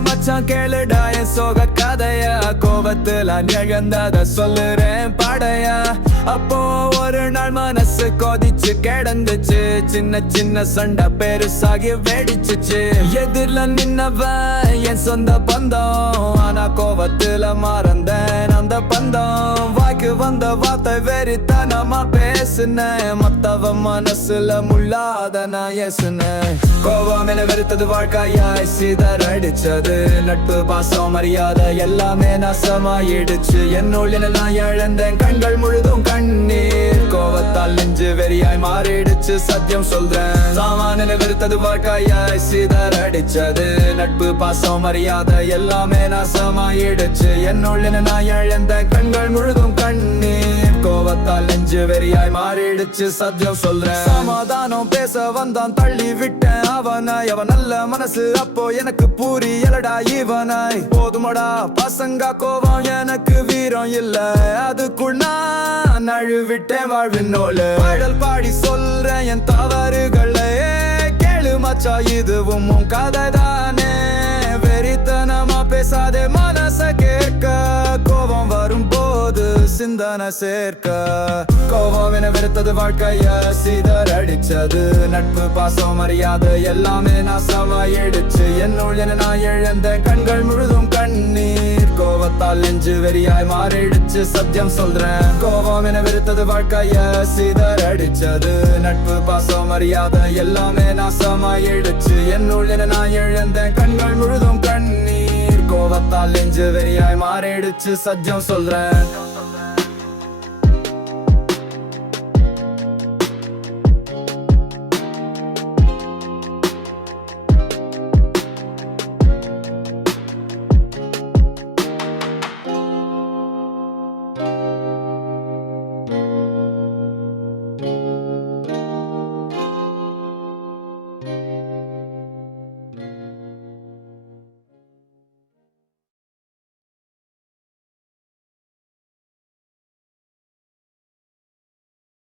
மச்சான் கேளுடா என் சோக கதைய. கோபத்துல நிகழ்ந்தத சொல்லுறேன் பாடையா. அப்போ ஒரு நாள் மனசு கொதிச்சு கிடந்துச்சு. சின்ன சின்ன சண்டை பெருசாகி வெடிச்சுச்சு. எதிரில் நின்னவன் என் சொந்த பந்தம். ஆனா கோபத்துல மறந்தேன் அந்த பந்தம். வாய்க்கு வந்த வார்த்தை வெறித்தனமா பேசுனேன். மத்தவ மனசுல முள்ளாத நான் ஏசுனேன். கோபம் என வெறுத்தது வாழ்க்கையாய் சிதறடிச்சது. நட்பு பாசம் மரியாதை எல்லாமே நாசமாயிடுச்சு. என்னுள் என நான் இழந்தேன். கண்கள் முழுதும் கண்ணீர். கோபத்தால் நெஞ்சு வெறியாய் மாறிடுச்சு சத்தியம் சொல்றேன். சாமான் என வெறுத்தது வாழ்க்கையாய் சிதறடிச்சது. நட்பு பாசம் மரியாதை எல்லாமே நாசமாயிடுச்சு. என்னுள்ள நான் இழந்த கண்கள் முழுதும் கண்ணீர். கோவத்தால் நெஞ்சு வெறியாய் மாறிடுச்சு சத்தியம் சொல்றேன். சமாதானம் பேச வந்தான் தள்ளி விட்டேன் அவனாய் அவன் நல்ல மனசு அப்போ எனக்கு புரியலடா இவனாய் போதுமடா பசங்க கோவம் எனக்கு வீரம் இல்ல. அதுக்குள் நான் அழுவிட்டேன் வாழ்வின் நூலு. பாடல் பாடி சொல்றேன் என் தவறுகளை. கேளு மச்சா இதுவும் உன் கதை தானே வெறித்தனமா பேசாதே மனச கேட்க. கோபம் வரும்போது சிந்தனை சேர்க்க. கோபம் என வெறுத்தது வாழ்க்கைய கிடைச்சது நட்பு பாசம் மரியாதை எல்லாமே நாசமாயிடுச்சு என்னுள் என நான் இழந்த கண்கள் முழுதும் கண்ணீர். கோபத்தால் நெஞ்சு வெறியாய் மாறிடுச்சு சத்தியம் சொல்றேன். கோபம் என வெறுத்தது வாழ்க்கைய சிதறடிச்சது. நட்பு பாசம் மரியாதை எல்லாமே நாசமாயிடுச்சு என்னுள் என நான் இழந்த கண்கள் முழுதும் கண்ணீர். கோபத்தால் நெஞ்சு வெறியாய் மாறிடுச்சு சத்தியம் சொல்றேன்.